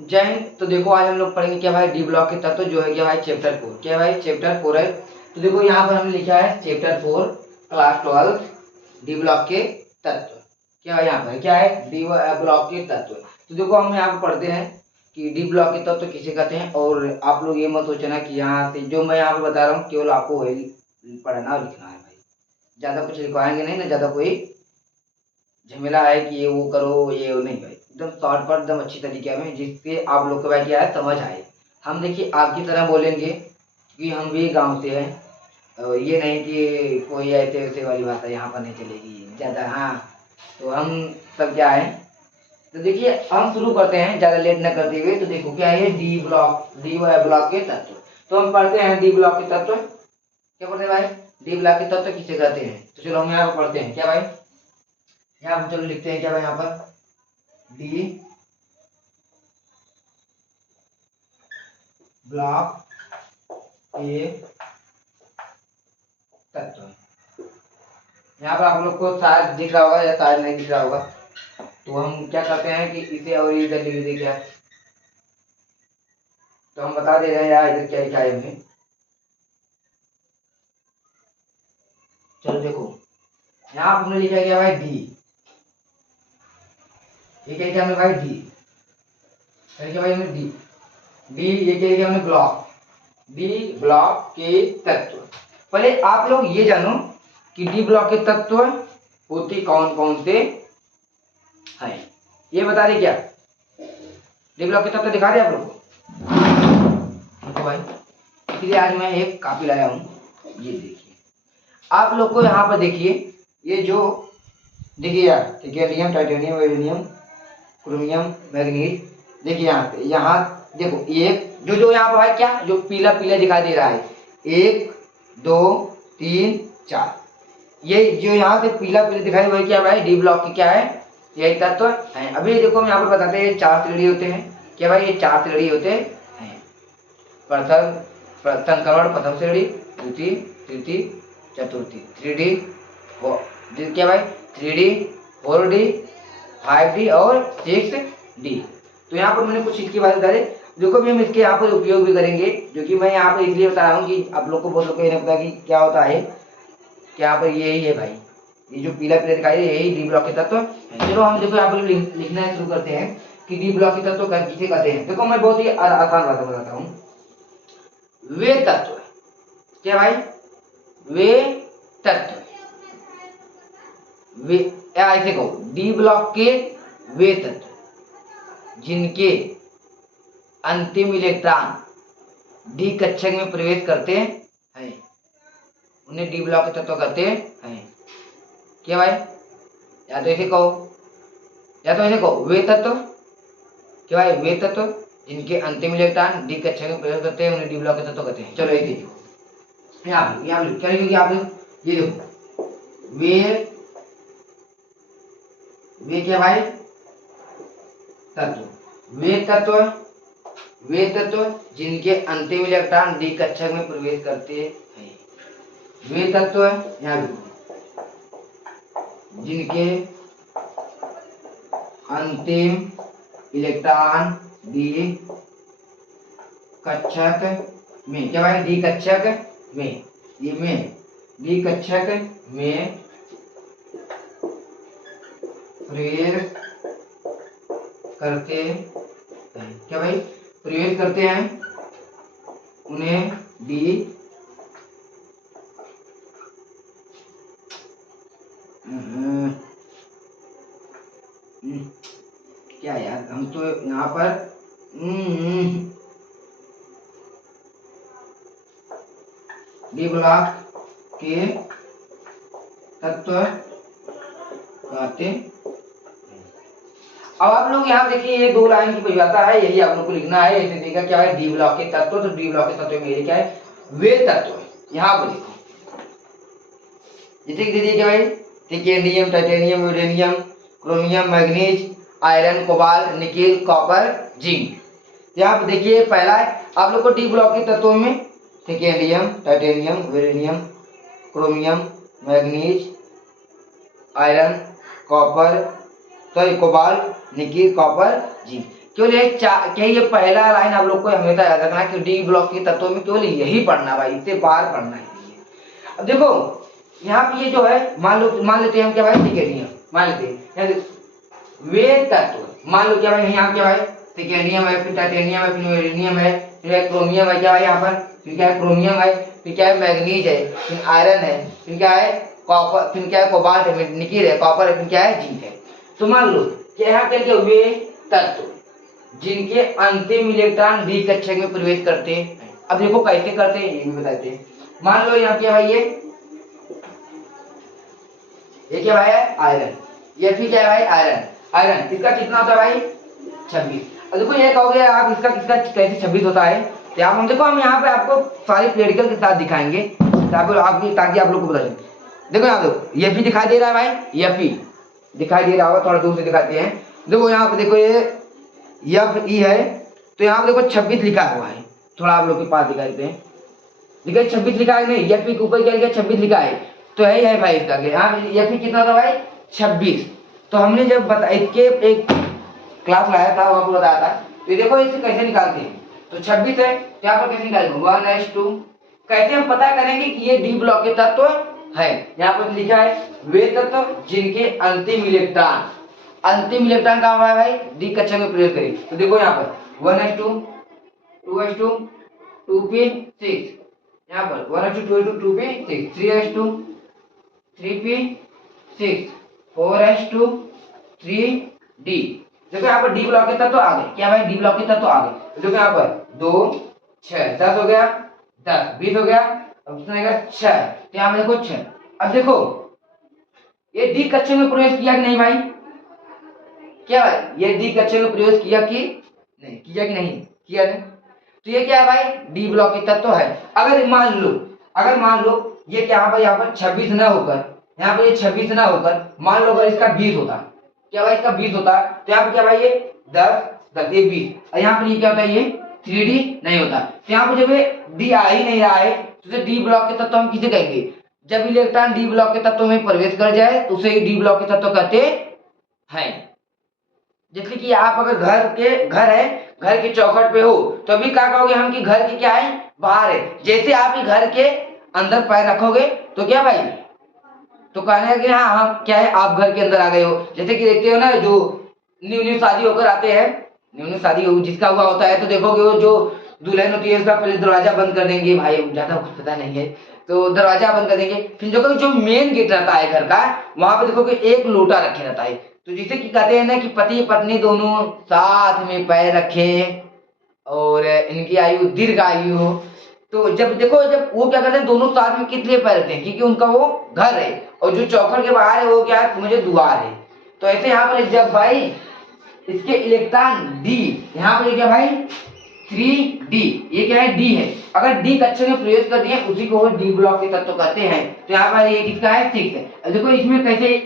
जय हिंद। तो देखो आज हम लोग पढ़ेंगे क्या भाई, डी ब्लॉक के तत्व, जो है क्या भाई चैप्टर 4। क्या भाई चैप्टर 4 है। तो देखो यहाँ पर हमने लिखा है चैप्टर 4 क्लास 12 डी ब्लॉक के तत्व। क्या है यहाँ पर, क्या है डी ब्लॉक के तत्व। तो देखो हम यहाँ पर पढ़ते हैं कि डी ब्लॉक के तत्व किसे कहते हैं। और आप लोग ये मत सोचना कि यहाँ से जो मैं यहाँ पर बता रहा हूँ केवल आपको वही पढ़ना और लिखना है भाई, ज्यादा कुछ लिखवाएंगे नहीं ना, ज्यादा कोई झमेला है कि ये वो करो ये वो नहीं भाई, एकदम शॉर्ट पर एकदम अच्छी तरीके में जिससे आप लोग को भाई क्या है समझ आए। हम देखिए आपकी तरह बोलेंगे कि हम भी गांव से हैं, और ये नहीं कि कोई ऐसे वैसे वाली भाषा यहाँ पर नहीं चलेगी ज़्यादा। हाँ, तो हम सब क्या है, तो देखिए हम शुरू करते हैं ज़्यादा लेट न करते हुए। तो देखो क्या है डी ब्लॉक, डी ब्लॉक के तत्व। तो हम पढ़ते हैं डी ब्लॉक के तत्व। क्या पढ़ते हैं भाई, डी ब्लॉक के तत्व किसे कहते हैं। तो चलो हम यहाँ पर पढ़ते हैं क्या भाई, यहाँ पर चलो लिखते हैं क्या भाई, यहाँ पर डी ब्लॉक के तत्व। यहाँ पर आप लोग को शायद दिख रहा होगा या शायद नहीं दिख रहा होगा। तो हम क्या करते हैं कि इसे और इधर लिख दे क्या, तो हम बता दे रहे हैं यार इधर क्या लिखा है हमने। चलो देखो यहाँ पर हमने लिखा गया भाई डी, ये क्या लिखा हमने भाई डी, क्या भाई हमने डी, डी ये क्या लिखा हमने ब्लॉक, डी ब्लॉक के तत्व। पहले आप लोग ये जानो कि डी ब्लॉक के तत्व होते कौन कौन से हैं, ये बता दे क्या। डी ब्लॉक के तत्व दिखा दे आप लोग को। तो भाई इसलिए आज मैं एक कॉपी लाया हूँ, ये देखिए आप लोग को यहाँ पर देखिए, ये जो देखिए यार टिकेलियम टाइटेनियम वेरिनियम क्रोमियम मैग्नीज, देखिए यहाँ पे, यहाँ देखो एक जो जो यहाँ पर भाई क्या जो पीला पीला दिखाई दे रहा है, 1 2 3 4, ये जो यहाँ से पीला पीला दिखाई वही क्या भाई डी ब्लॉक की क्या है, यही तत्व है। अभी देखो हम यहाँ पर बताते हैं 4 श्रेणी होते हैं। क्या भाई ये 4 श्रेणी होते हैं। प्रथम संक्रमण प्रथम श्रेणी, द्वितीय तृतीय चतुर्थी, 3D क्या भाई 3D 4D 5D और 6D। तो यहाँ पर मैंने कुछ इसकी बात बता दी। देखो भी हम इसके यहाँ पर उपयोग भी करेंगे, जो कि मैं यहाँ पर इसलिए बता रहा हूँ कि आप लोग को बहुत लोग को ये नहीं पता कि क्या होता है। कि यहाँ पर यही है भाई, ये जो पीला पीला दिखाई दे यही डी ब्लॉक के तत्व। चलो हम देखो यहाँ पर लिखना शुरू करते हैं कि डी ब्लॉक के तत्व किसे कहते हैं। देखो मैं बहुत ही आसान भाषा में बताता हूँ। वे तत्व, क्या भाई वे तत्व, वे ऐसे कहो डी ब्लॉक के वे तत्व जिनके अंतिम इलेक्ट्रॉन डी कक्षक में प्रवेश करते हैं उन्हें डी ब्लॉक के तत्व कहते हैं। क्या भाई, या तो ऐसे कहो या तो ऐसे कहो वे तत्व, क्या भाई वे तत्व जिनके अंतिम इलेक्ट्रॉन डी कक्षक में प्रवेश करते हैं उन्हें डी ब्लॉक के तत्व कहते हैं। चलो एक देखो यहाँ क्या लिखोगे आप लोग, ये देखो वे क्या भाई तत्व, वे तत्व जिनके अंतिम इलेक्ट्रॉन डी कक्षक में प्रवेश करते हैं। वे तत्व यहाँ जिनके अंतिम इलेक्ट्रॉन डी कक्षक में, क्या भाई डी कक्षक में, ये में डी कक्षक में प्रवेश करते हैं। क्या भाई प्रवेश करते हैं उन्हें डी क्या यार हम तो यहाँ पर डी ब्लॉक के तत्व कहते। अब आप लोग यहाँ देखिए ये 2 लाइन की परिभाषा है, यही आप लोग को लिखना है। ऐसे देखा क्या है डी ब्लॉक के तत्व, तो डी ब्लॉक के तत्व में ये क्या है वे तत्व। यहाँ पर देखो जैसे दे दिए क्या भाई टिकेनियम titanium uranium chromium manganese iron cobalt nickel copper zinc. यहाँ पर देखिए पहला है आप लोग को डी ब्लॉक के तत्वों में टिकेनियम titanium uranium chromium manganese iron copper cobalt nickel copper zinc, केवल ये क्या ये पहला लाइन आप लोग को हमेशा याद रखना है कि डी ब्लॉक के तत्वों में केवल यही पढ़ना भाई, इससे बाहर पढ़ना है। अब देखो यहाँ पे ये जो है मान लेते हैं हम क्या भाई, सेकेंडियम मान लेते हैं वे तत्व, मान लो क्या भाई यहाँ क्या भाई सेकेंडियम है, फिर टाइटेनियम है, फिर यूरेनियम है, फिर क्रोमियम है क्या भाई यहाँ पर, फिर क्या है क्रोमियम है, फिर क्या है मैग्नीज है, फिर आयरन है, फिर क्या है कॉपर, फिर क्या है कोबाल्ट है, निकिल है, कॉपर है, फिर क्या है जिंक है। तो मान लो कि यहाँ पे वे तत्व जिनके अंतिम इलेक्ट्रॉन डी कक्षक में प्रवेश करते हैं। अब देखो कैसे करते हैं ये भी बताते हैं। मान लो यहाँ क्या भाई ये क्या भाई है आयरन, ये फिर क्या है भाई आयरन, आयरन इसका कितना होता है भाई 26। अब देखो ये कहोगे आप इसका किसका कैसे 26 होता है, तो आप हम देखो हम यहाँ पे आपको सारे प्रैक्टिकल के साथ दिखाएंगे ताकि आप लोग को पता चले। देखो यहाँ देखो ये भी दिखाई दे रहा है भाई, ये भी दिखाई दे रहा होगा, थोड़ा दूर से दिखाते हैं। देखो यहाँ पे देखो ये एफ ई है, तो यहाँ पे देखो 26 लिखा हुआ है, थोड़ा आप लोग के पास दिखा देते हैं, देखिए 26 लिखा है नहीं, एफ ई के ऊपर क्या लिखा है 26 लिखा है, तो यही है भाई इसका। यहाँ एफ ई कितना था भाई 26। तो हमने जब बता इसके एक क्लास लाया था वहां पर बताया था, तो देखो इसे कैसे निकालते हैं। तो 26 है तो यहाँ पर कैसे निकालेंगे 1s2। कैसे हम पता करेंगे कि ये डी ब्लॉक के तत्व है, यहाँ पर लिखा है वे तत्व जिनके अंतिम इलेक्ट्रॉन कहाँ हुआ है भाई डी कक्षा में प्रवेश करें। तो देखो यहाँ पर 1s2 2s2 2p6, यहाँ पर 1s2 2s2 2p6, 3s2 3p6 4s2 3d। देखो यहाँ पर डी ब्लॉक के तत्व आ गए, क्या भाई डी ब्लॉक के तत्व आ गए। तो देखो यहाँ पर 2 6 10 हो गया, 10 20 हो गया, अब कितना आएगा 6, तो यहाँ पर देखो 6। अब देखो ये डी कक्षा में प्रवेश किया कि नहीं भाई, क्या भाई ये डी कक्षा में प्रवेश किया कि नहीं, किया कि नहीं किया नहीं, तो ये क्या है भाई डी ब्लॉक के तत्व है। अगर मान लो ये क्या यहाँ पर 26 ना होकर, यहाँ पर ये 26 ना होकर मान लो अगर इसका 20 होता, क्या भाई इसका 20 होता, तो यहाँ पर क्या भाई ये 10 ये 20, और यहाँ पर ये क्या होता है ये 3D नहीं होता। तो यहाँ पर जब ये डी आ ही नहीं रहा है तो डी ब्लॉक के तत्व हम किसे कहेंगे, जब इलेक्ट्रॉन डी ब्लॉक के तत्व में प्रवेश कर जाए तो उसे डी ब्लॉक के तत्व कहते हैं। जैसे कि आप अगर घर के चौखट पे हो तो अभी क्या कहोगे हम कि घर के क्या है बाहर है, जैसे आप घर के अंदर पैर रखोगे तो क्या भाई तो कहने कि हाँ हम क्या है आप घर के अंदर आ गए हो। जैसे कि देखते हो ना जो न्यू शादी होकर आते हैं, न्यू शादी जिसका हुआ होता है, तो देखोगे वो जो दुल्हन होती है उसका पहले दरवाजा बंद कर देंगे, भाई ज्यादा कुछ पता नहीं है, तो दरवाजा बंद कर देंगे। फिर जो मेन गेट रहता है घर का वहां पे देखोगे एक लोटा रखे रहता है, तो जिसे कि कहते हैं ना कि पति पत्नी दोनों साथ में पैर रखे और इनकी आयु दीर्घ आयु हो। तो जब वो क्या करते हैं दोनों साथ में किस लिए पैर रखते हैं, क्योंकि उनका वो घर है और जो चौखट के बाहर है वो क्या है मुझे द्वार है। तो ऐसे यहाँ पर जब भाई इसके इलेक्ट्रॉन डी यहाँ पर क्या भाई 3d, ये क्या है डी है, अगर डी कक्षा में प्रवेश कर दिए उसी को डी ब्लॉक के तत्व कहते हैं। तो यहाँ पर ये किसका है 6 है। देखो इसमें कैसे,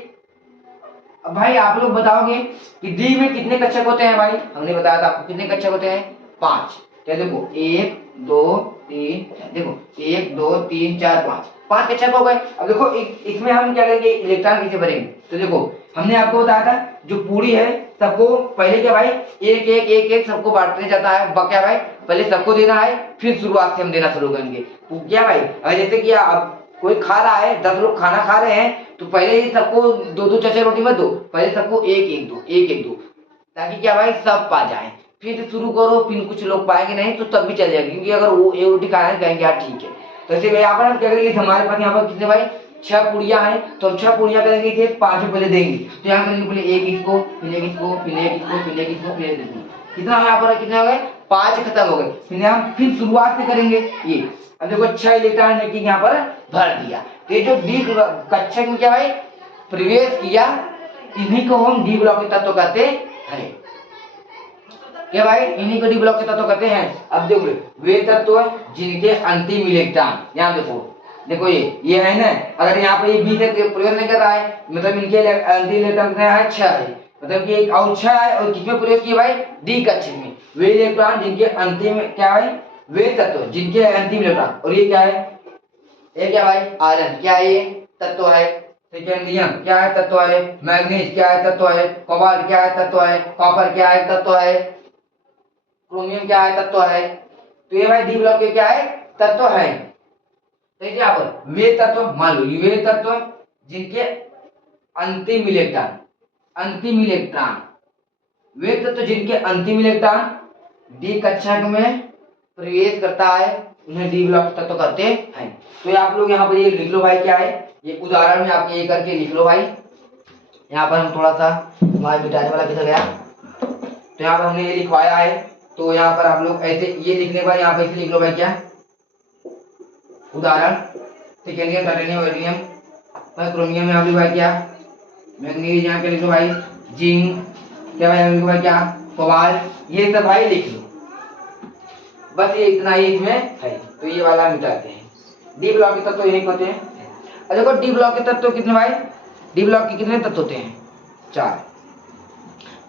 अब भाई आप लोग बताओगे कि डी में कितने कक्षक होते हैं, भाई हमने बताया था आपको कितने कक्षक होते हैं 5। तो देखो 1 2 3 देखो 1 2 3 4 5 कक्षक हो गए। अब देखो इसमें हम क्या करेंगे इलेक्ट्रॉन कैसे भरेंगे, तो देखो हमने आपको बताया था जो पूरी है सबको पहले क्या भाई एक एक एक एक सबको बांटने जाता है, क्या भाई पहले सबको देना है, फिर शुरुआत से हम देना शुरू करेंगे। क्या भाई अगर जैसे कि अब कोई खा रहा है 10 लोग खाना खा रहे हैं तो पहले ही सबको 2-2 चचे रोटी मत दो, पहले सबको एक एक दो ताकि क्या भाई सब पा जाए, फिर शुरू करो, फिर कुछ लोग पाएंगे नहीं तो तब भी चल जाएगी, क्योंकि अगर वो एक रोटी खाना है कहेंगे यार ठीक है। तो ऐसे यहाँ पर हम क्या करेंगे, हमारे पास यहाँ पर कितने भाई 6 पुड़िया है, तो हम 6 पुड़िया करेंगे इसे 5 पहले देंगे, तो यहाँ करेंगे पहले एक इसको फिर एक इसको फिर एक इसको फिर एक इसको फिर एक इसको, कितना यहाँ पर कितने हो गए 5 खत्म हो गए। फिर हम फिर शुरुआत से करेंगे ये, अब देखो 6 इलेक्ट्रॉन लेके यहाँ पर भर दिया, तो ये जो डी कक्षक में क्या भाई प्रवेश किया इन्हीं को हम डी ब्लॉक के तत्व कहते हैं। क्या भाई इन्हीं को डी ब्लॉक के तत्व कहते हैं। अब देखो वे तत्व जिनके अंतिम इलेक्ट्रॉन, यहाँ देखो ये है ना, अगर यहाँ पे ये बी से प्रवेश नहीं कर रहा है मतलब इनके अंतिम इलेक्ट्रॉन कितना है 6 है, मतलब कि एक और 6 है और किसमें प्रवेश किया भाई डी कक्षक में। वे इलेक्ट्रॉन जिनके अंतिम क्या है वे तत्व जिनके अंतिम इलेक्ट्रॉन, और ये क्या है ये क्या भाई आयरन क्या है ये तत्व है, सेकेंडियम क्या है तत्व है, मैग्नीज क्या है तत्व है, कोबाल्ट क्या है तत्व है, कॉपर क्या है तत्व है, क्रोमियम क्या है, तत्व है। तो ये भाई डी ब्लॉक के क्या है, तत्व है। देखिए यहाँ पर वे तत्व, मान लो वे तत्व जिनके अंतिम इलेक्ट्रॉन, अंतिम इलेक्ट्रॉन, वे तत्व जिनके अंतिम इलेक्ट्रॉन डी कक्षक में प्रवेश करता है उन्हें डी ब्लॉक तत्व कहते हैं। तो ये आप लोग यहाँ पर ये लिख लो भाई, क्या है ये उदाहरण में आपके ये करके लिख लो भाई। यहाँ पर हम थोड़ा सा हमारे मिटाने वाला किधर गया, तो यहाँ पर हमने ये लिखवाया है। तो यहाँ पर आप लोग ऐसे ये लिखने पर यहाँ पर इसे लिख लो भाई, क्या उदाहरण, सेकेंडियम, टाइटेनियम, वेरियम, क्रोमियम में आप लिखो भाई क्या मैग्नीज, यहाँ पे लिखो भाई जिंक, क्या भाई लिखो भाई क्या कोबाल्ट, ये सब भाई लिख लो। बस ये इतना ही इसमें है। तो ये वाला मिटाते हैं। डी ब्लॉक के तत्व यही होते हैं। और देखो डी ब्लॉक के तत्व कितने भाई, डी ब्लॉक के कितने तत्व होते हैं, 4।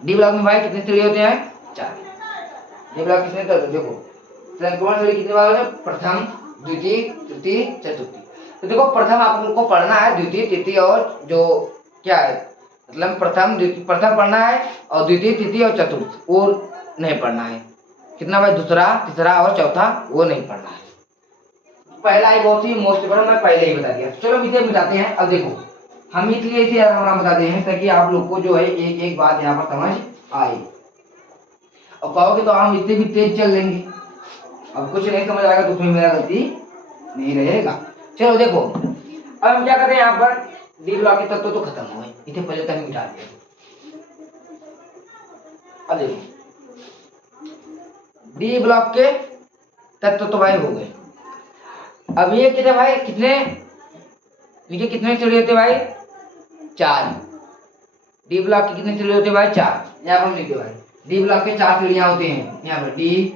डी ब्लॉक में भाई कितने श्रेणी होते हैं, 4। डी ब्लॉक कितने तत्व, देखो संक्रमण श्रेणी कितने बार होते हैं, प्रथम, द्वितीय, तृतीय, चतुर्थी। तो देखो प्रथम आप लोग को पढ़ना है, द्वितीय, तृतीय और जो क्या है मतलब प्रथम पढ़ना है और द्वितीय, तृतीय और चतुर्थ वो नहीं पढ़ना है। कितना भाई, दूसरा, तीसरा और चौथा वो नहीं पढ़ना है। पहला ही बहुत ही मोस्ट इंपोर्टेंट, मैं पहले ही बता दिया। चलो इसे मिटाते हैं। अब देखो हम इसलिए इसे आराम बताते हैं ताकि आप लोग को जो है एक एक बात यहाँ पर समझ आए। और कहोगे तो हम इससे भी तेज चल लेंगे, अब कुछ नहीं समझ आएगा तो उसमें मेरा गलती नहीं रहेगा। चलो देखो अब हम क्या करते हैं, यहाँ पर डी ब्लॉक के तत्व तो खत्म हो गए, इसे पहले तक मिटा दिया। अब देखो डी ब्लॉक के तत्व तो भाई हो गए। अब ये कितने भाई, कितने देखिए कितने श्रेणी होते भाई, 4। डी ब्लॉक के कितने श्रेणी होते भाई, 4। यहाँ पर लिखते भाई डी ब्लॉक के 4 श्रेणियां होते हैं। यहाँ पर डी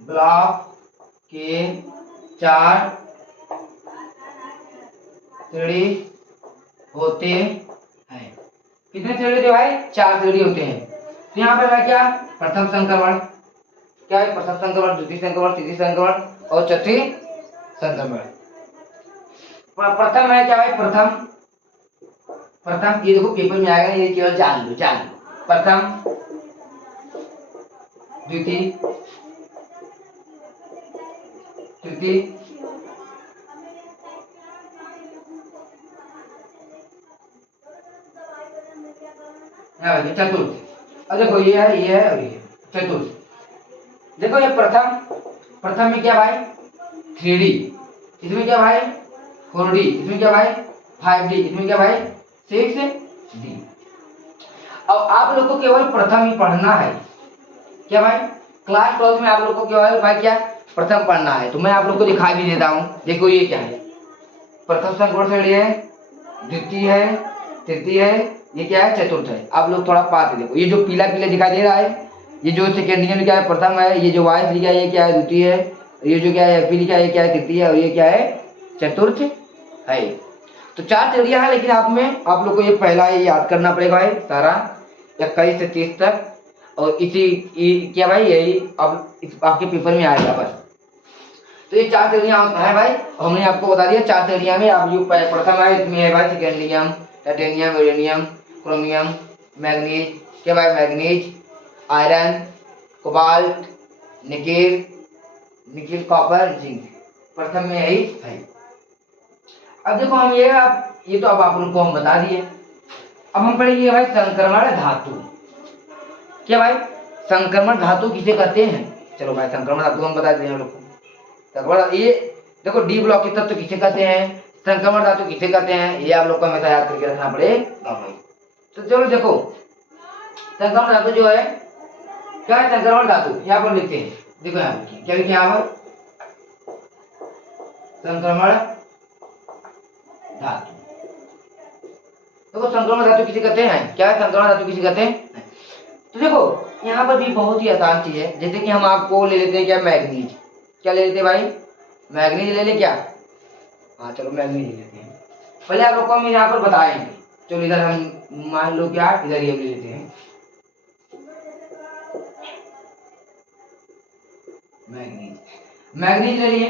ब्लॉक के 4 श्रेणी होते हैं। कितने श्रेणी होते भाई, 4 श्रेणी होते हैं। तो यहाँ पर भाई क्या प्रथम संक्रमण, क्या है प्रथम संक्रमण, द्वितीय संक्रमण, तृतीय संक्रमण और चौथी संक्रमण। प्रथम है क्या भाई, प्रथम, प्रथम ये देखो पेपर में आएगा, ये केवल जान लो, जान लो। प्रथम, द्वितीय, तृतीय, चतुर्थ। अब देखो ये है, ये है और ये चतुर्थ। देखो ये प्रथम, प्रथम में क्या भाई 3D, इसमें क्या भाई 4D, इसमें क्या भाई 5D, इसमें क्या भाई 6D। अब आप लोग को केवल प्रथम ही पढ़ना है, क्या भाई क्लास 12 में आप लोग को केवल भाई क्या प्रथम पढ़ना है। तो मैं आप लोग को दिखाई भी देता हूँ। देखो ये क्या है, प्रथम संक्रमण श्रेणी है, द्वितीय है, तृतीय है, ये क्या है चतुर्थ है। आप लोग थोड़ा पास देखो, ये जो पीला पीला दिखाई दे रहा है, ये जो सेकेंडियम क्या है प्रथम है, ये जो वाइस लिखा है ये क्या है द्वितीय है, ये जो क्या है एफी लिखा है ये क्या है तृतीय है और ये क्या है चतुर्थ है। तो 4 श्रेणियां हैं, लेकिन आप लोग को ये पहला ही याद करना पड़ेगा भाई सारा 21 से 30 तक। और इसी क्या भाई यही अब आपके पेपर में आएगा बस। तो ये 4 श्रेणियां है भाई, हमने आपको बता दिया 4 श्रेणियां में। आप जो प्रथम है इसमें है भाई सेकेंडियम, टाइटेनियम, यूरेनियम, क्रोमियम, मैग्नीज, क्या भाई manganese, iron, cobalt, nickel, nickel, copper, zinc, प्रथम में यही है। अब देखो हम ये तो अब आप लोग को हम बता दिए। अब हम पढ़ेंगे भाई संक्रमण धातु। क्या भाई संक्रमण धातु किसे कहते हैं, चलो भाई संक्रमण धातु हम बता दें हम लोग को। संक्रमण ये देखो डी ब्लॉक के तत्व किसे कहते हैं, संक्रमण धातु किसे कहते हैं, ये आप लोग को हमेशा याद करके रखना पड़ेगा भाई। तो चलो देखो संक्रमण धातु जो है क्या है, संक्रमण धातु यहाँ पर लिखते हैं। देखो यहाँ पर क्या लिखे, यहाँ पर संक्रमण धातु। देखो संक्रमण धातु किसे कहते हैं, क्या है संक्रमण धातु किसे कहते हैं। तो देखो यहाँ पर भी बहुत ही आसान चीज है, जैसे कि हम आपको ले लेते हैं क्या मैग्नीज, क्या ले लेते हैं भाई मैग्नीज ले ले क्या, हाँ चलो मैग्नीज ले लेते हैं। पहले आप लोग को हम यहाँ पर बताएंगे। चलो इधर हम मान लो क्या इधर ये ले लेते हैं मैग्नीज, मैग्नीज ले लिए।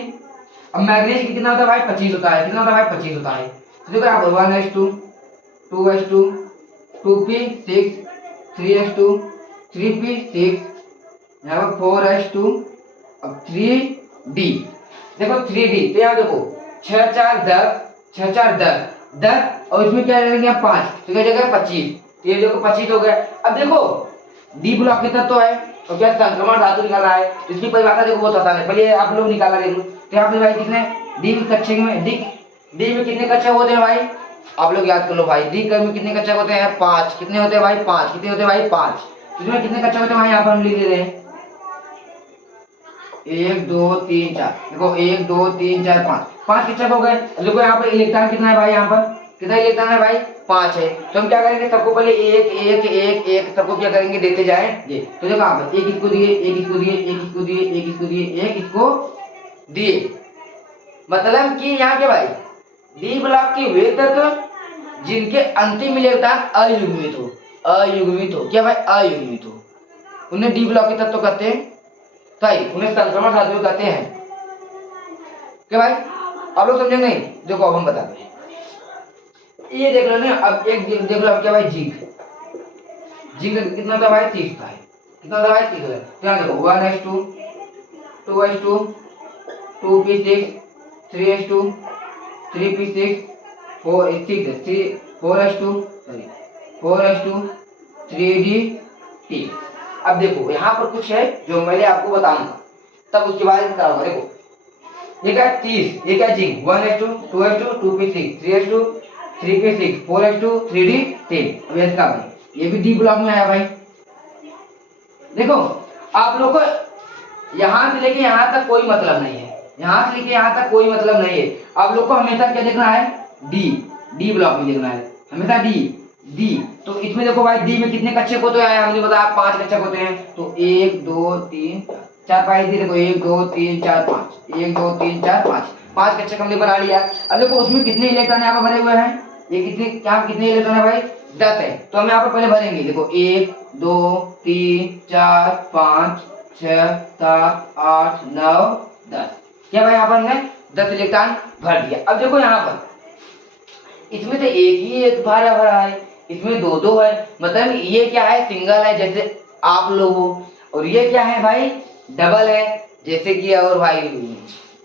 अब मैग्नीज कितना होता है भाई 25 होता है, कितना होता है भाई 25 होता है। तो देखो यहाँ पर 1:2, 2:2, 2p6, 3s2 3p6 यहाँ पर 4s2 अब 3d। देखो 3d तो यहाँ देखो 6 4 10 6 4 10 10 और इसमें क्या लेंगे 5 तो क्या जगह 25 तो ये देखो 25 हो गया। अब देखो डी ब्लॉक के तत्व है तो क्या संक्रमण धातु निकालना है, इसकी परिभाषा देखो बहुत आसान है, पहले आप लोग निकाला देखो। तो यहाँ पे भाई कितने डी कक्षे में डी में कितने कक्षक होते हैं भाई, आप लोग याद कर लो भाई। डी में कितने कक्षक होते हैं 5, कितने होते हैं भाई 5, कितने होते हैं भाई 5। इसमें कितने कक्षक होते हैं भाई यहाँ पर हम लिख दे रहे हैं 1 2 3 4। देखो 1 2 3 4 5 कक्षक हो गए। देखो यहाँ पर इलेक्ट्रॉन कितना है भाई, यहाँ पर कितना इलेक्ट्रॉन है भाई 5 है। तो हम क्या करेंगे सबको पहले 1 1 1 1 सबको क्या करेंगे देते जाएंगे। तो देखो यहाँ पर एक इसको दिए एक इसको दिए एक इसको दिए एक इसको दिए एक इसको दिए, मतलब कि यहाँ के भाई डी ब्लॉक के वे तत्व जिनके अंतिम इलेक्ट्रॉन अयुग्मित हो क्या भाई अयुग्मित हो, उन्हें डी ब्लॉक के तत्व कहते हैं, भाई उन्हें संक्रमण धातु कहते हैं क्या भाई। आप लोग समझे नहीं, देखो अब हम बताते हैं। ये देख लो ना, अब एक देख लो क्या भाई जिंक कितना था भाई 30 था, कितना था भाई 30 है। ध्यान देखो 1s2 2s2 2p6 3s2 3p6 4s2 3d। अब देखो यहाँ पर कुछ है जो मैंने आपको बताऊंगा तब उसके बाद बताऊंगा। देखो ये क्या 30, ये क्या zinc 1s2 2s2 2p6 3s2 3p6 4s2 3d 10। अब इसका भाई ये भी डी ब्लॉक में आया भाई। देखो आप लोग को यहाँ से लेके यहाँ तक कोई मतलब नहीं है, यहाँ से लेके यहाँ तक कोई मतलब नहीं है। आप लोग को हमेशा क्या देखना है डी ब्लॉक में देखना है हमेशा डी। तो इसमें देखो भाई डी में कितने कक्षक होते हैं हमने बताया 5 कक्षक होते हैं। तो 1 2 3 4 5 देखो 1 2 3 4 5 1 2 3 4 5 कक्षक हमने बना लिया। अब देखो उसमें कितने इलेक्ट्रॉन यहाँ पर भरे हुए हैं, ये कितने इलेक्ट्रॉन है भाई 10 है। तो हम यहाँ पर पहले भरेंगे देखो 1 2 3 4 5 6 7 8 9 10 क्या भाई यहाँ पर हमने 10 इलेक्ट्रॉन भर दिया। अब देखो यहाँ पर इसमें तो एक भरा है, इसमें दो है, मतलब ये क्या है सिंगल है जैसे आप लोग हो, और ये क्या है भाई डबल है जैसे कि और भाई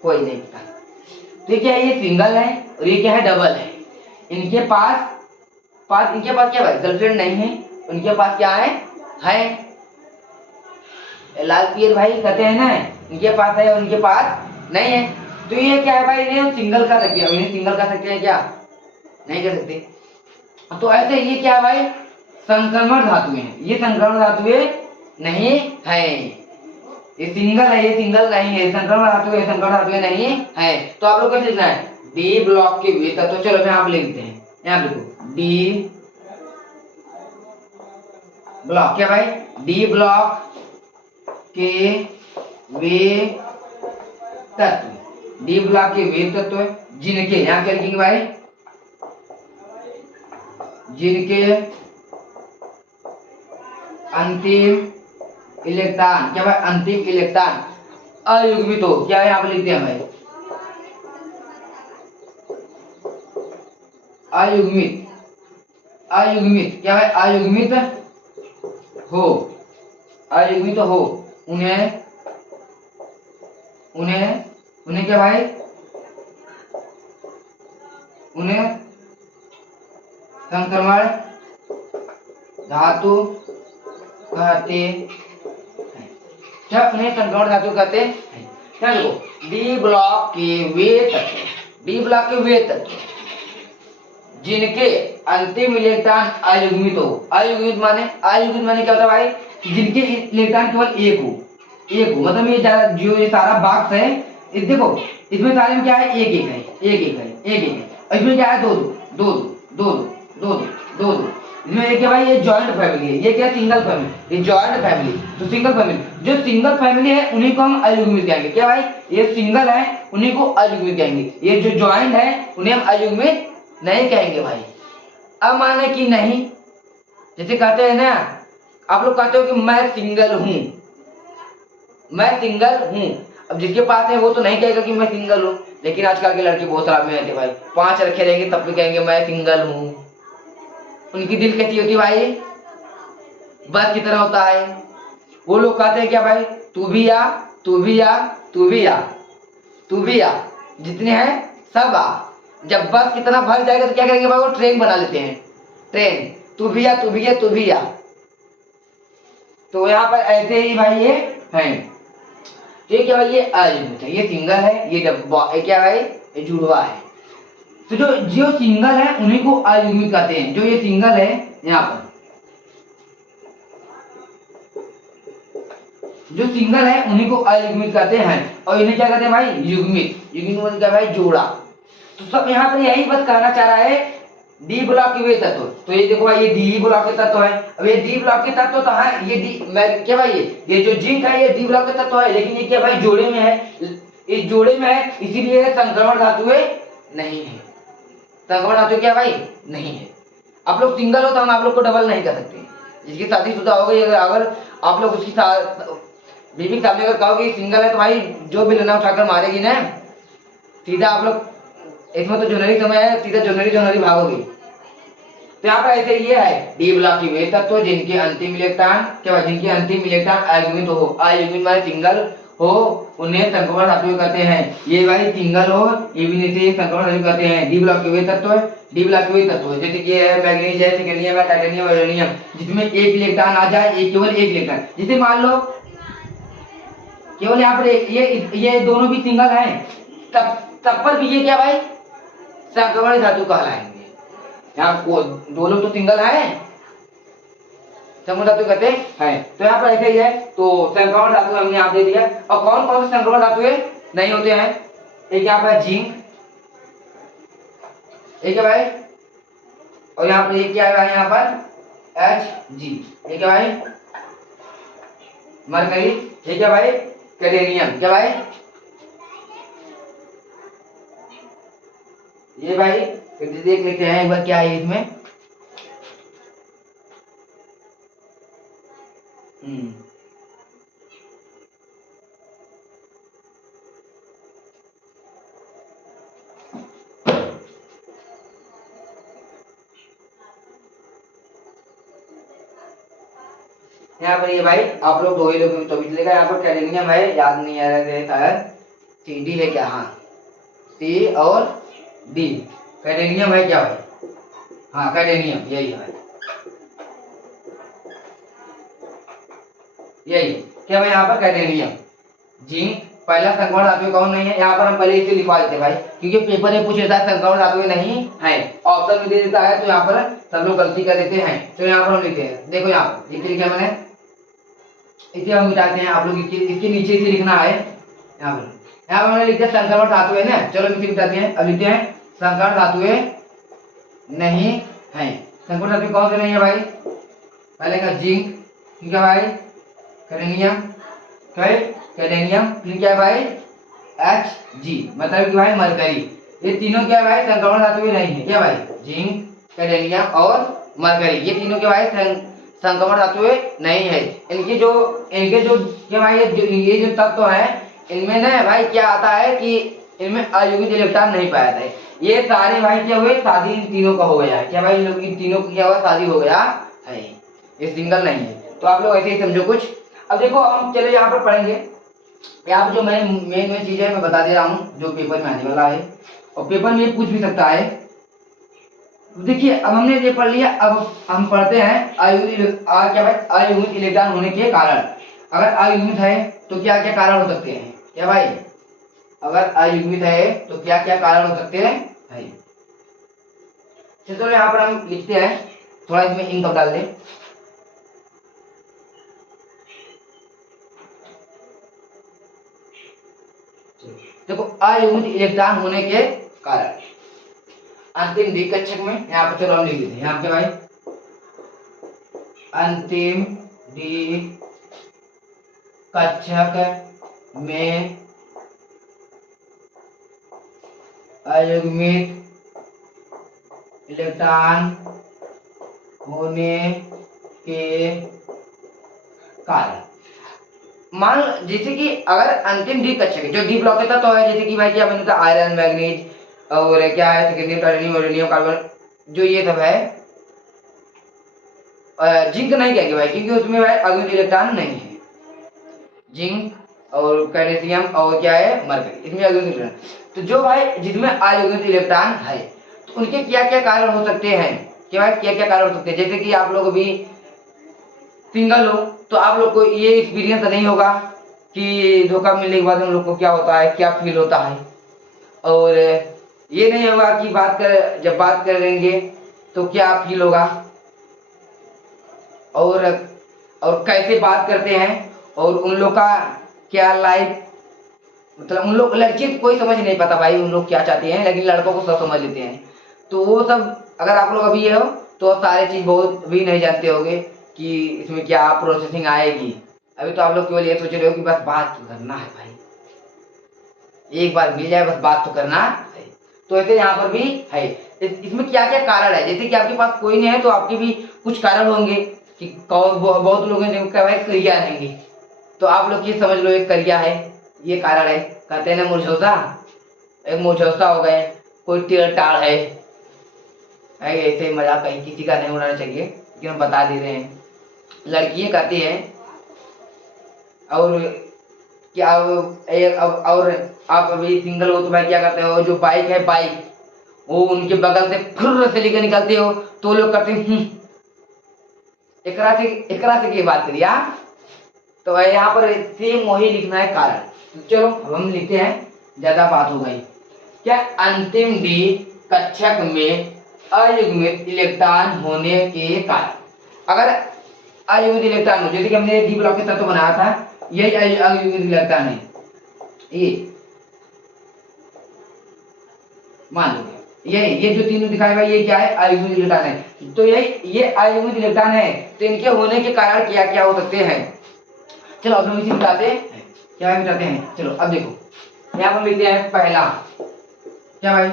कोई नहीं पता। तो क्या है ये सिंगल है और ये क्या है डबल है। इनके पास क्या भाई गर्लफ्रेंड नहीं है, उनके पास क्या है लाल पियर भाई कहते हैं ना, इनके पास है उनके पास नहीं है। तो ये क्या है भाई इन्हें सिंगल कर सकते हैं, इन्हें सिंगल कर सकते हैं क्या नहीं कर सकते। तो ऐसे ये क्या है भाई संक्रमण धातुएं हैं, ये संक्रमण धातुएं नहीं है, ये सिंगल है ये सिंगल नहीं है, संक्रमण धातुएं नहीं है। तो आप लोग कैसे लिखना है डी ब्लॉक के वे तत्व। तो चलो यहाँ पे लिखते हैं, यहाँ पे लिखो डी ब्लॉक क्या भाई डी ब्लॉक के वे तत्व, डी ब्लॉक के वे तत्व जिनके यहाँ क्या लिखेंगे भाई जिनके अंतिम इलेक्ट्रॉन क्या भाई अंतिम इलेक्ट्रॉन अयुग्मित हो क्या यहाँ पे लिखते हैं भाई अयुग्मित क्या है अयुग्मित हो उन्हें क्या भाई उन्हें संक्रमण धातु कहते हैं क्या, उन्हें संक्रमण धातु कहते हैं। चलो डी ब्लॉक के वे तत्व जिनके अंतिम इलेक्ट्रॉन अयुग्मित हो। अयुग्मित माने क्या होता है भाई जिनके इलेक्ट्रॉन केवल एक हो, मतलब ये जो ये सारा बॉक्स है इस देखो इसमें सारे में क्या है एक है। इसमें क्या है दो। इसमें ये क्या भाई ये जॉइंट फैमिली है, ये क्या सिंगल फैमिली, ये जॉइंट फैमिली। तो सिंगल फैमिली जो सिंगल फैमिली है उन्हीं को हम अयुग्मित कहेंगे क्या भाई, ये सिंगल है उन्हीं को अयुग्मित कहेंगे, ये जो जॉइंट है उन्हें हम अयुग्मित नहीं कहेंगे भाई। अब माने कि नहीं, जैसे कहते हैं ना आप लोग कहते हो कि मैं सिंगल हूँ, अब जिसके पास है वो तो नहीं कहेगा कि मैं सिंगल हूँ, लेकिन आजकल के लड़के बहुत शराब में रहते भाई 5 रखे रहेंगे तब भी कहेंगे मैं सिंगल हूँ। उनकी दिल कैसी होती भाई, बस की तरह होता है। वो लोग कहते हैं क्या भाई, तू भी आ, तू भी आ, तू भी आ, तू भी आ, जितने हैं सब आ। जब बस की तरह भर जाएगा तो क्या करेंगे भाई, वो ट्रेन बना लेते हैं, ट्रेन, तू भी आ, तू भी आ, तू भी आ। तो यहाँ पर ऐसे ही भाई ये है। तो ये क्या भाई, ये अयुग्मित है, ये सिंगल है, ये क्या भाई, ये जुड़वा है। तो जो जो सिंगल है उन्हीं को अयुग्मित कहते हैं। जो ये सिंगल है यहाँ पर, जो सिंगल है उन्हीं को अयुग्मित कहते हैं, और इन्हें क्या कहते हैं भाई, युग्मित। युग्मित मतलब क्या भाई, जोड़ा। तो सब यहाँ पर यही बस कहना चाह रहा है, डी ब्लॉक के वे तत्व। तो ये देखो भाई, ये डी ब्लॉक के तत्व है। अब ये डी ब्लॉक के तत्व तो है, ये डी मैं क्या भाई, ये जो जिंक है ये डी ब्लॉक के तत्व है, लेकिन ये क्या भाई जोड़े में है, इस जोड़े में है, इसीलिए संक्रमण धातुएं नहीं है। संक्रमण धातु क्या भाई, नहीं है। आप लोग सिंगल हो तो हम आप लोग को डबल नहीं कर सकते। जिसकी शादीशुदा हो गई, अगर आप लोग उसकी बीबी के सामने अगर कहोगे सिंगल है तो भाई जो भी लेना उठाकर मारेगी ना, सीधा आप लोग, इसमें तो जनवरी समय है, सीधा जनवरी जनवरी भागोगे। तो यहाँ पर ऐसे ये है, डी ब्लॉक की वे तत्व जिनके अंतिम इलेक्ट्रॉन क्या भाई, जिनके अंतिम इलेक्ट्रॉन अयुग्मित हो, अयुग्मित माने सिंगल हो, उन्हें संक्रमण धातु कहते हैं। ये भाई सिंगल हो, ये भी नीचे संक्रमण धातु कहते हैं। डी ब्लॉक के वे तत्व है, डी ब्लॉक के वे तत्व जैसे कि ये है मैग्नीज है, सेकेंडियम है, टाइटेनियम, यूरेनियम, जिसमें एक इलेक्ट्रॉन आ जाए, एक केवल एक इलेक्ट्रॉन। जैसे मान लो केवल यहाँ पर ये दोनों भी सिंगल हैं, तब तब पर भी ये क्या भाई, संक्रमण धातु कहलाएंगे। यहाँ को दो लोग तो सिंगल है, संक्रमण धातु कहते हैं। तो यहाँ पर ऐसे ही है। तो संक्रमण धातु हमने यहाँ दे दिया। और कौन कौन से संक्रमण धातु नहीं होते हैं, एक यहाँ पर जिंक, एक है भाई, और यहाँ पर एक क्या है भाई, यहाँ पर Hg, एक है भाई मरकरी, एक है भाई कैडेनियम, क्या भाई ये भाई देख लेते हैं एक बार क्या है इसमें। यहाँ पर ये भाई आप लोग दो ही लोग तो चलेगा। यहाँ पर कैडेनियम है, याद नहीं आ रहा है, सी डी है क्या, हाँ सी और डी, कैडेनियम है क्या भाई, हाँ कैडेनियम यही है, यही क्या भाई, यहाँ पर कैडेनियम। जिंक पहला संक्रमण धातु कौन नहीं है, यहाँ पर हम पहले इसे लिखवा देते भाई, क्योंकि पेपर में पूछ लेता है संक्रमण धातु नहीं है, ऑप्शन में दे देता है, तो यहाँ पर सब लोग गलती कर देते हैं। तो यहाँ पर हम लिखते हैं, देखो यहाँ पर लिख लिखा मैंने, इसे हम मिटाते हैं। आप लोग इसके नीचे से लिखना है, यहाँ पर मैंने लिखा संक्रमण धातु है ना, चलो इसे मिटाते हैं। अब लिखते हैं संक्रमण धातुएं नहीं है। संक्रमण धातु कौन से नहीं है भाई, पहले का जिंक, ठीक है भाई, कैडेनियम, कैडेनियम, फिर क्या है भाई Hg, मतलब कि भाई मरकरी। ये तीनों क्या है भाई, संक्रमण धातु नहीं है, क्या भाई, जिंक, कैडेनियम और मरकरी, ये तीनों क्या भाई संक्रमण धातुएं नहीं है। इनके जो क्या भाई, ये जो तत्व है, इनमें ना भाई क्या आता है कि इनमें अयुग्मित इलेक्ट्रॉन नहीं पाया जाता है। ये सारे भाई क्या हुए, शादी इन तीनों का हो गया है, क्या भाई, इन लोग इन तीनों को क्या हुआ, शादी हो गया है, ये सिंगल नहीं है। तो आप लोग ऐसे ही समझो कुछ। अब देखो हम चलो यहाँ पर पढ़ेंगे, यहाँ पर जो मेन चीज है मैं बता दे रहा हूँ, जो पेपर में आने वाला है, और पेपर में पूछ भी सकता है। देखिए अब हमने ये पढ़ लिया, अब हम पढ़ते हैं क्या भाई, अयुग्मित इलेक्ट्रॉन होने के कारण। अगर अयुग्मित है तो क्या क्या कारण हो सकते हैं, क्या भाई, अगर अयुग्मित है तो क्या क्या कारण हो सकते हैं भाई। चलो यहाँ पर हम लिखते हैं, थोड़ा इसमें इंक डाल दें। देखो अयुग्मित इलेक्ट्रॉन होने के कारण, अंतिम द्विकक्षक में यहाँ पर चलो हम लिख देते हैं, यहाँ पे भाई अंतिम द्विकक्षक में अयुग्मित इलेक्ट्रॉन होने के कारण, मान जैसे कि अगर अंतिम द्विकक्षक जो डी ब्लॉक का तो है, जैसे कि भाई क्या मैंने कहा आयरन, मैग्नीज और क्या है सेकेंडरी, टाइटेनियम, यूरेनियम, कार्बन, जो ये सब है, जिंक नहीं कहेंगे भाई, क्योंकि उसमें भाई अयुग्मित इलेक्ट्रॉन नहीं है। जिंक और कैल्शियम और क्या है मरकरी, इसमें अयुग्मित इलेक्ट्रॉन। तो जो भाई जिसमें अयुग्मित इलेक्ट्रॉन है तो उनके क्या क्या कारण हो सकते हैं, कि भाई क्या क्या कारण हो सकते हैं। जैसे कि आप लोग अभी सिंगल हो तो आप लोग को ये एक्सपीरियंस नहीं होगा कि धोखा मिलने के बाद हम लोग को क्या होता है, क्या फील होता है। और ये नहीं होगा कि जब बात करेंगे तो क्या फील होगा, और कैसे बात करते हैं, और उन लोग का क्या लाइफ, मतलब उन लोग लड़की को कोई समझ नहीं पाता भाई उन लोग क्या चाहते हैं, लेकिन लड़कों को सब समझ लेते हैं। तो वो सब अगर आप लोग अभी ये हो तो सारे चीज बहुत भी नहीं जानते होगे कि इसमें क्या प्रोसेसिंग आएगी। अभी तो आप लोग केवल ये सोच रहे हो कि बस बात तो करना है भाई, एक बार मिल जाए बस बात तो करना है। तो ऐसे यहाँ पर भी है। इसमें क्या क्या कारण है, जैसे कि आपके पास कोई नहीं है तो आपके भी कुछ कारण होंगे कि बहुत लोगों ने कहा भाई करिया रहेंगे, तो आप लोग ये समझ लो एक करिया है, ये कारण है। कहते हैं ना मुरझौसा, एक मुरझौसा हो गए, कोई टेढ़ टाढ़ है। ऐसे मजाक कहीं किसी का नहीं उड़ाना चाहिए, लेकिन हम बता दे रहे हैं। लड़कियां कहती है, और क्या और आप अभी सिंगल हो तो भाई क्या करते हो, जो बाइक है बाइक वो उनके बगल से फुर्र से लेकर निकलते हो तो लोग करते हैं एकरा से की बात करिए। तो यहाँ पर सेम वही लिखना है कारण। तो चलो अब हम लिखते हैं, ज्यादा बात हो गई। क्या अंतिम डी कक्षक में अयुग्मित इलेक्ट्रॉन होने के कारण, अगर अयुग्मित इलेक्ट्रॉन हो, जैसे कि हमने डी ब्लॉक के तत्व बनाया था, यही अयुग्मित इलेक्ट्रॉन है, ये मान लो ये जो तीनों दिखाए भाई ये क्या है, अयुग्मित इलेक्ट्रॉन है। तो ये अयुग्मित इलेक्ट्रॉन है, तो इनके होने के कारण क्या क्या हो सकते हैं। चलो अब हम इसी मिटाते हैं, क्या मिटाते हैं। चलो अब देखो यहाँ पर लिखते हैं पहला क्या भाई,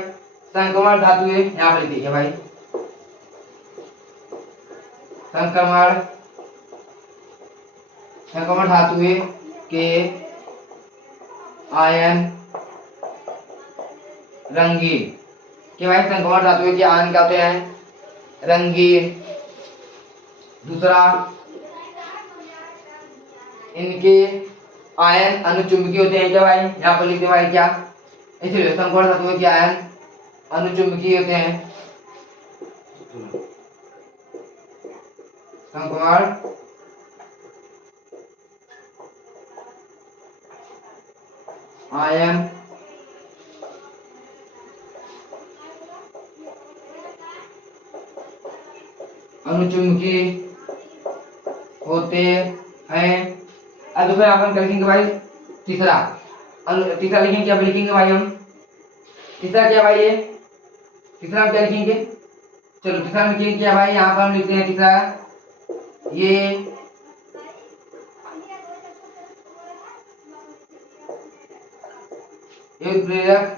संक्रमण धातु है। यहाँ पर लिखिए भाई संक्रमण संक्रमण धातु है के आयन रंगीन, कि भाई संक्रमण धातु के आयन क्या होते हैं, रंगीन। दूसरा इनके आयन अनुचुंबकीय होते हैं, क्या भाई यहाँ पर लिखते भाई क्या, इसलिए संक्रमण धातु के आयन अनुचुंबकीय होते हैं। संक्रमण आयन अनुचुंबकीय होते हैं। अब देखो यहाँ पर लिखेंगे भाई तीसरा, तीसरा लिखेंगे, क्या लिखेंगे भाई हम, तीसरा क्या भाई ये, तीसरा हम क्या लिखेंगे, चलो तीसरा में लिखेंगे क्या भाई, यहाँ पर हम लिखते हैं तीसरा ये उत्प्रेरक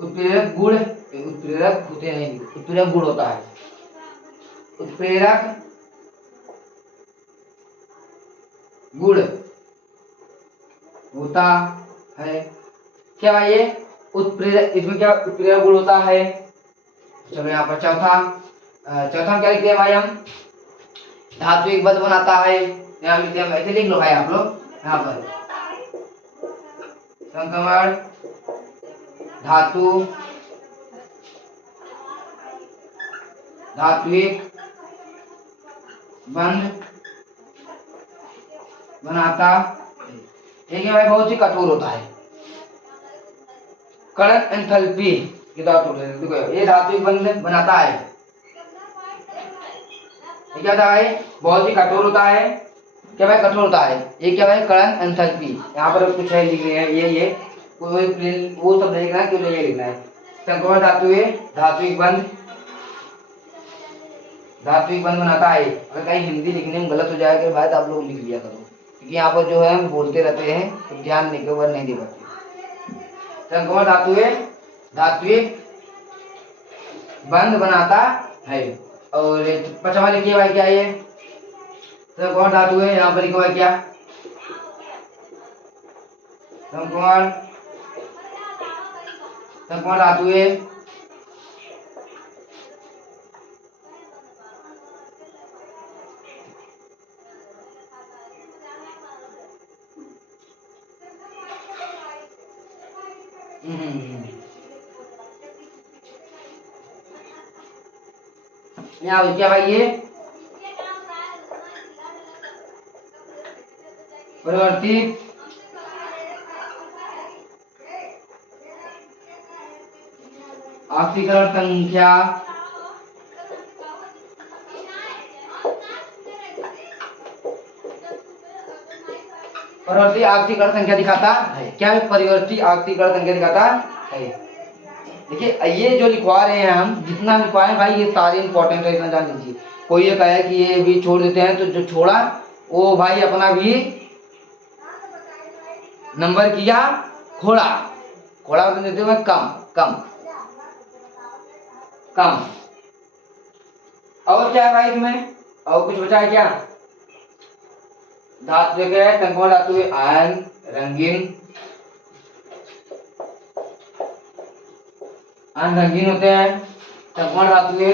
उत्प्रेरक गुण, उत्प्रेरक होते हैं, उत्प्रेरक गुण होता है, उत्प्रेरक गुण होता है। क्या भाई ये उत्प्रेरक, इसमें क्या उत्प्रेरक गुण होता है। चलो यहाँ पर चौथा, चौथा क्या लिखते हैं भाई हम, धातु एक बंध बनाता है। यहाँ लिखते हैं, ऐसे लिख लो भाई आप लोग यहाँ पर, संक्रमण धातु धात्विक बंध बनाता, ठीक है भाई, बहुत ही कठोर होता है। कण एंथैल्पी की धातु, देखो ये धात्विक बंध बनाता है, ये क्या था भाई, बहुत ही कठोर होता है। क्या भाई कठोर होता है, ये क्या भाई कण एंथैल्पी। यहाँ पर कुछ है लिख रहे हैं, ये कोई वो सब नहीं लिखना है, क्यों ये लिखना है, संक्रमण धातु है धात्विक बंध बनाता है। अगर कहीं हिंदी लिखने में गलत हो जाएगा भाई तो आप लोग लिख लिया करो, क्योंकि यहाँ पर जो है हम बोलते रहते हैं तो ध्यान नहीं के नहीं दे पाते। संक्रमण धातु है धात्विक बंध बनाता है। और पचवा लिखिए भाई क्या ये, संक्रमण धातु है, यहाँ पर लिखो भाई क्या, संक्रमण धातु है यहाँ क्या भाई ये परिवर्तित ऑक्सीकरण संख्या परिवर्ती ऑक्सीकरण संख्या दिखाता है। क्या है? परिवर्ती ऑक्सीकरण संख्या दिखाता है। देखिए ये जो लिखवा रहे हैं हम, जितना लिखवाए भाई ये सारे इंपॉर्टेंट है, इतना जान लीजिए। कोई ये कहे कि ये भी छोड़ देते हैं, तो जो छोड़ा वो भाई अपना भी नंबर किया खोड़ा। खोड़ा मतलब देते हुए कम कम कम। और क्या है भाई इसमें? और कुछ बचा है क्या? धातु जगह है, कंकड़ धातु है, आयन, रंगीन। आयन रंगीन होते हैं, कंकड़ धातु है।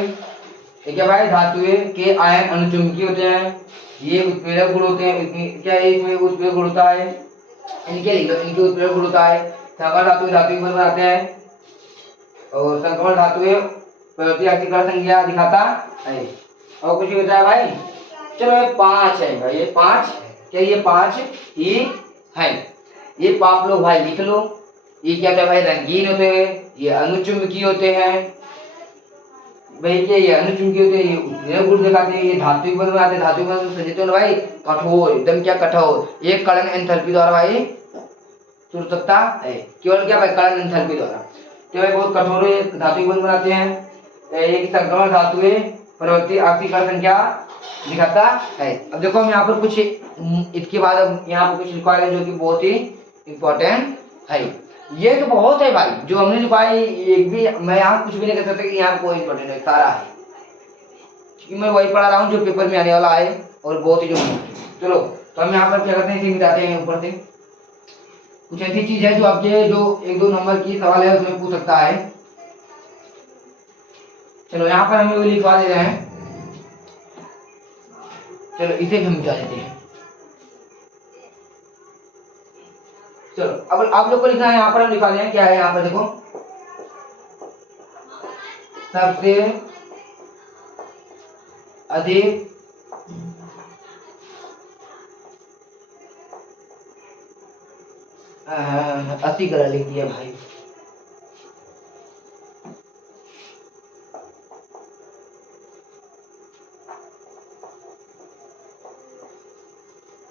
ठीक है भाई, धातु के आयन अनुचुंबकीय होते हैं, ये उत्प्रेरक गुण होते हैं। क्या है इसमें? उत्प्रेरक गुण होता है। इनके लिख लो, इनके उत्प्रेरक गुण होता है। कंकड़ धातु धातु के बल बनाते हैं, और संक्रमण धातु परिवर्ती ऑक्सीकरण संख्या दिखाता है। और कुछ बचा है भाई? चलो ये 5 है भाई, ये 5 है। क्या ये 5 ही है? ये आप लोग भाई लिख लो। ये क्या क्या भाई? रंगीन होते हैं, ये अनुचुंबकीय होते हैं भाई। क्या ये अनुचुंबकीय होते हैं, ये उत्प्रेरक गुण दिखाते हैं, ये धात्विक बल बनाते हैं। धात्विक बल संचित होना भाई कठोर, एकदम क्या कठोर। एक कलन एंथैल्पी द्वारा भाई टूट सकता है। केवल क्या भाई? कलन एंथैल्पी द्वारा। क्या भाई? बहुत कठोर धात्विक बल बनाते हैं। एक संक्रमण धातु परिवर्ती ऑक्सीकरण संख्या दिखाता है। अब देखो हम यहाँ पर कुछ इसके बाद अब यहाँ पर कुछ लिखा है जो कि बहुत ही इंपॉर्टेंट है। ये तो बहुत है भाई जो हमने लिखवाई, एक भी मैं यहाँ कुछ भी नहीं कर सकता कि यहाँ कोई इंपॉर्टेंट है, सारा है। क्योंकि मैं वही पढ़ा रहा हूँ जो पेपर में आने वाला है, और बहुत ही जो। चलो तो हम यहाँ पर क्या करते हैं, इसे मिटाते हैं ऊपर से। कुछ ऐसी चीज है जो आपके जो 1-2 नंबर की सवाल है उसमें पूछ सकता है। चलो यहाँ पर हमें वो लिखवा दे रहे हैं। चलो इसे भी हम मिटा देते हैं। चलो अब आप लोग को लिखना है, यहाँ पर हम लिखा दें क्या है। यहाँ पर देखो, सबसे अधिक ऑक्सीकरण लिख दिया भाई।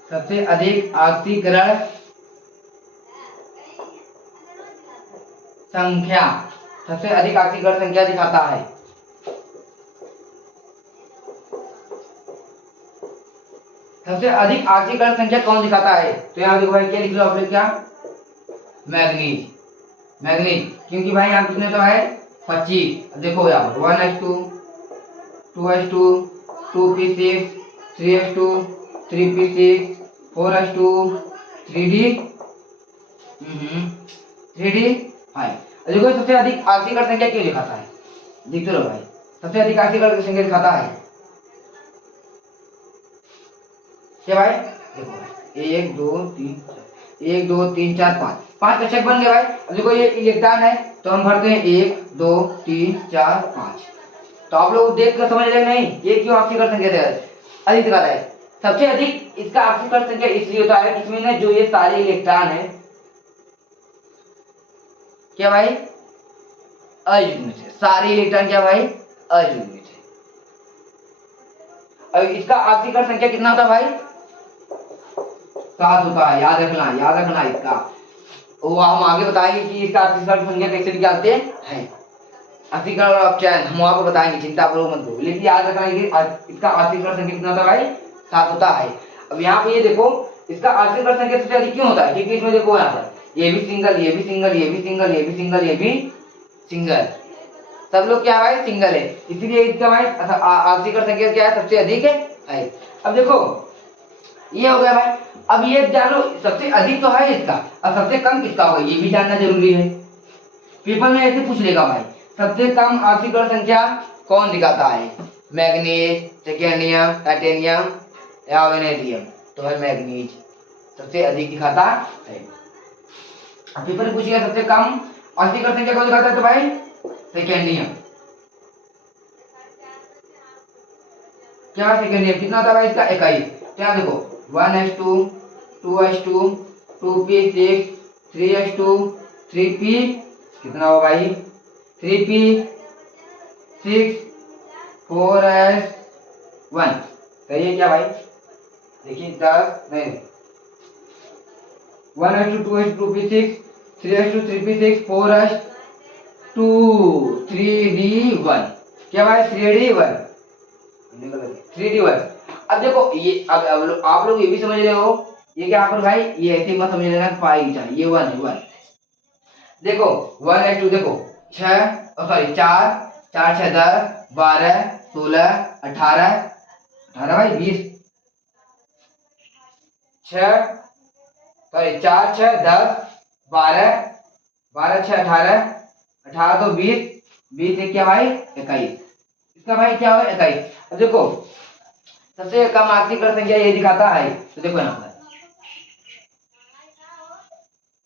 सबसे अधिक ऑक्सीकरण संख्या, सबसे अधिक ऑक्सीकरण संख्या दिखाता है। सबसे अधिक ऑक्सीकरण संख्या कौन दिखाता है? तो यहाँ देखो भाई क्या लिख लो आप लोग, क्या? मैग्नीज। मैग्नीज, क्योंकि भाई यहाँ कितने तो है 25। देखो यहाँ 1s2 2s2 2p6 3s2 3p6 4s2 3d5। देखो सबसे अधिक ऑक्सीकरण संख्या क्यों दिखाता है? देख तो लो भाई, सबसे अधिक ऑक्सीकरण संख्या दिखाता है क्या भाई? देखो भाई 1 2 3 1 2 3 4 5 5 कक्षक बन गए भाई। अब देखो ये इलेक्ट्रॉन है तो हम भरते हैं 1 2 3 4 5। तो आप लोग देख कर समझ रहे नहीं ये क्यों ऑक्सीकरण संख्या अधिक दिखाता है? सबसे अधिक इसका ऑक्सीकरण संख्या इसलिए होता है इसमें ना जो ये सारे इलेक्ट्रॉन है क्या भाई? अयुग्मित है। सारे इलेक्ट्रॉन क्या भाई? अयुग्मित है। अब इसका ऑक्सीकरण संख्या कितना होता है भाई? 7 होता है। याद रखना इसका। वो हम आगे बताएंगे कि इसका ऑक्सीकरण संख्या कैसे निकालते हैं। ऑक्सीकरण और अपचयन हम वहां पर बताएंगे, चिंता करो मत करो। लेकिन याद रखना है कि इसका ऑक्सीकरण संख्या कितना होता है भाई? 7 होता है। अब यहाँ पे ये देखो इसका ऑक्सीकरण संख्या सबसे अधिक क्यों होता है? क्योंकि इसमें देखो यहाँ पर ये भी सिंगल, ये भी सिंगल, ये भी सिंगल, ये भी सिंगल, ये भी सिंगल, सब लोग क्या भाई? सिंगल है। इसलिए इसका भाई ऑक्सीकरण संख्या क्या है? सबसे अधिक है। अब देखो ये हो गया भाई। अब ये जानो सबसे अधिक तो है इसका, अब सबसे कम किसका होगा ये भी जानना जरूरी है। पेपर में ऐसे पूछ लेगा भाई, सबसे कम ऑक्सीकरण संख्या कौन दिखाता है? मैग्नीज, सेकेंडियम, टाइटेनियम या वेनेडियम? तो है मैग्नीज सबसे अधिक दिखाता है। पेपर में पूछेगा सबसे कम ऑक्सीकरण संख्या कौन दिखाता है तो भाई सेकेंडियम। क्या सेकेंडियम कितना होता है भाई इसका 21। तो यहाँ देखो 1s2 2s2 2p6 3s2 3p कितना हो भाई 3p 6 4s1। तो ये क्या भाई देखिए 10 नहीं 1s2 2s2 2p6 3s2 3p6 4s2 3d1 क्या भाई 3d1 3d1। अब देखो ये अब आप लोग ये भी समझ रहे हो ये क्या पर भाई ये ऐसे मत समझ लेना पाई चाहिए ये 1 है 1। देखो 1s2 देखो 6 सॉरी 4 4 6 10 12 16 18 18 भाई 20 6 सॉरी 4 6 10 12 12 6 18 18 तो 20 20 एक क्या भाई 21 इसका भाई क्या हो 21। अब देखो सबसे कम आर्थिक संख्या ये दिखाता है तो देखो यहाँ पर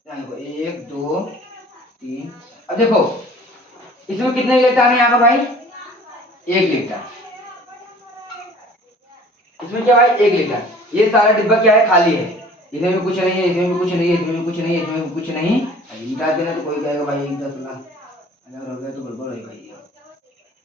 1 2 3। अब देखो इसमें कितने इलेक्ट्रॉन है यहाँ पर भाई 1 इलेक्ट्रॉन। इसमें क्या भाई 1 इलेक्ट्रॉन। ये सारा डिब्बा क्या है खाली है इसमें भी कुछ नहीं है इसमें भी कुछ नहीं है इसमें भी कुछ नहीं है इसमें भी कुछ नहीं। मिटा देना तो कोई कहेगा भाई 10 ना अगर हो गया तो गड़बड़ है भाई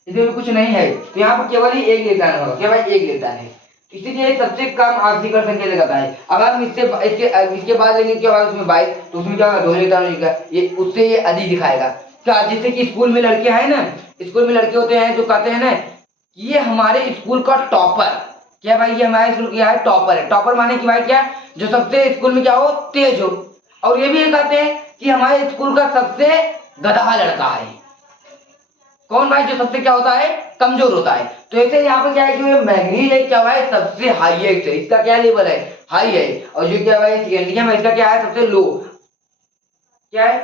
इसमें भी कुछ नहीं है। तो यहाँ पर केवल ही 1 इलेक्ट्रॉन होगा क्या भाई 1 इलेक्ट्रॉन है इसीलिए सबसे कम ऑक्सीकरण संख्या लगाता है। अगर हम इसके बाद लेंगे क्या होगा उसमें 22 तो उसमें क्या होगा 2 इलेक्ट्रॉन होगा ये उससे ये अधिक दिखाएगा। क्या जैसे कि स्कूल में लड़के हैं ना स्कूल में लड़के होते हैं तो कहते हैं ना ये हमारे स्कूल का टॉपर क्या भाई ये हमारे स्कूल क्या है टॉपर है। टॉपर माने कि भाई क्या जो सबसे स्कूल में क्या हो तेज हो। और ये भी ये कहते हैं कि हमारे स्कूल का सबसे गधा लड़का है कौन भाई जो सबसे क्या होता है कमजोर होता है। तो ऐसे यहाँ पर क्या है कि मैग्नीज है क्या भाई सबसे हाईएस्ट है इसका क्या लेवल है हाई है। और जो क्या भाई सेकेंडियम है इसका क्या है सबसे लो क्या है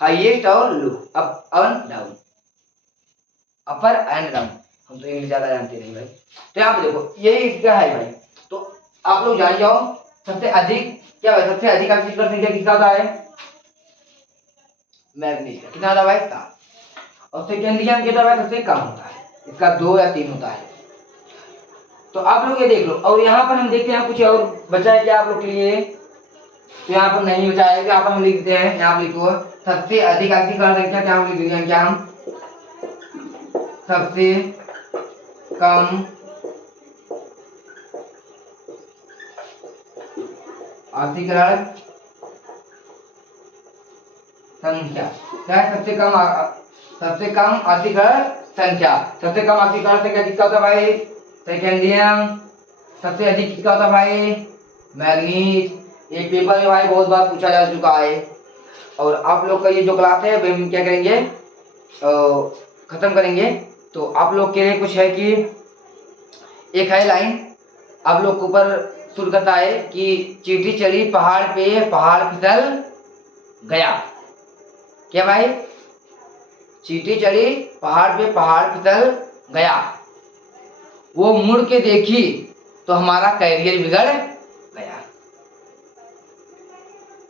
हाईएस्ट और low up and down upper and down. हम तो इंग्लिश ज्यादा जानते नहीं भाई। तो यहाँ पे देखो यही इसका है भाई। तो आप लोग जान जाओ सबसे अधिक क्या भाई सबसे अधिक ऑक्सीकरण संख्या किसका होता है मैग्नीज का कितना होता है भाई 7। और सेकेंडियम कितना भाई सबसे कम होता है इसका 2 या 3 होता है। तो आप लोग ये देख लो। और यहाँ पर हम देखते हैं कुछ और बचा है क्या आप लोग के लिए तो यहाँ पर नहीं बचा है यहाँ पर हम लिख देते हैं यहाँ पर लिखो सबसे अधिक ऑक्सीकरण संख्या क्या हम लिख देते हैं क्या हम सबसे कम ऑक्सीकरण संख्या क्या है सबसे कम ऑक्सीकरण संख्या। सबसे कम ऑक्सीकरण संख्या किसका होता है भाई सेकेंडियम। सबसे अधिक किसका होता है भाई मैग्नीज। एक पेपर में भाई बहुत बार पूछा जा चुका है। और आप लोग का ये जो क्लास है हम क्या करेंगे खत्म करेंगे। तो आप लोग के लिए कुछ है कि एक है लाइन आप लोग के ऊपर शुरू करता है कि चींटी चढ़ी पहाड़ पे पहाड़ फिसल गया क्या भाई चींटी चढ़ी पहाड़ पे पहाड़ फिसल गया वो मुड़ के देखी तो हमारा कैरियर बिगड़ गया।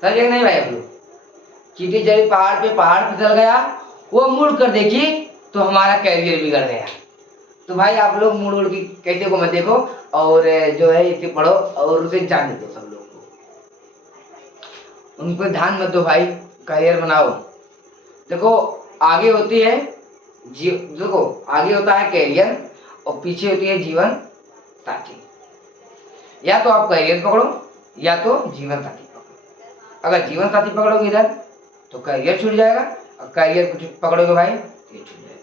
समझे नहीं भाई आप लोग चींटी चढ़ी पहाड़ पे पहाड़ फिसल गया वो मुड़ कर देखी तो हमारा कैरियर बिगड़ गया। तो भाई आप लोग मुड़ उड़ की कैसे को मत देखो और जो है इसे पढ़ो और उसे जान दो सब लोग को उन पर ध्यान मत दो भाई कैरियर बनाओ। देखो आगे होती है देखो आगे होता है कैरियर और पीछे होती है जीवन साथी। या तो आप कैरियर पकड़ो या तो जीवन साथी पकड़ो। अगर जीवन साथी पकड़ोगे इधर तो कैरियर छूट जाएगा और कैरियर कुछ पकड़ोगे भाई ये छूट जाएगा।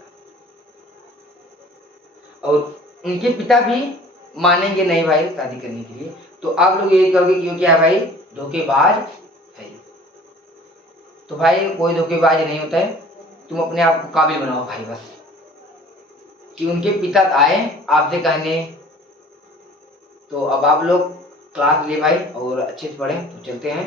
और उनके पिता भी मानेंगे नहीं भाई शादी करने के लिए। तो आप लोग यही कहोगे क्यों क्या भाई धोखेबाज है। तो भाई कोई धोखेबाज नहीं होता है तुम अपने आप को काबिल बनाओ भाई बस कि उनके पिता आए आपसे कहने। तो अब आप लोग क्लास ले भाई और अच्छे से पढ़ें तो चलते हैं।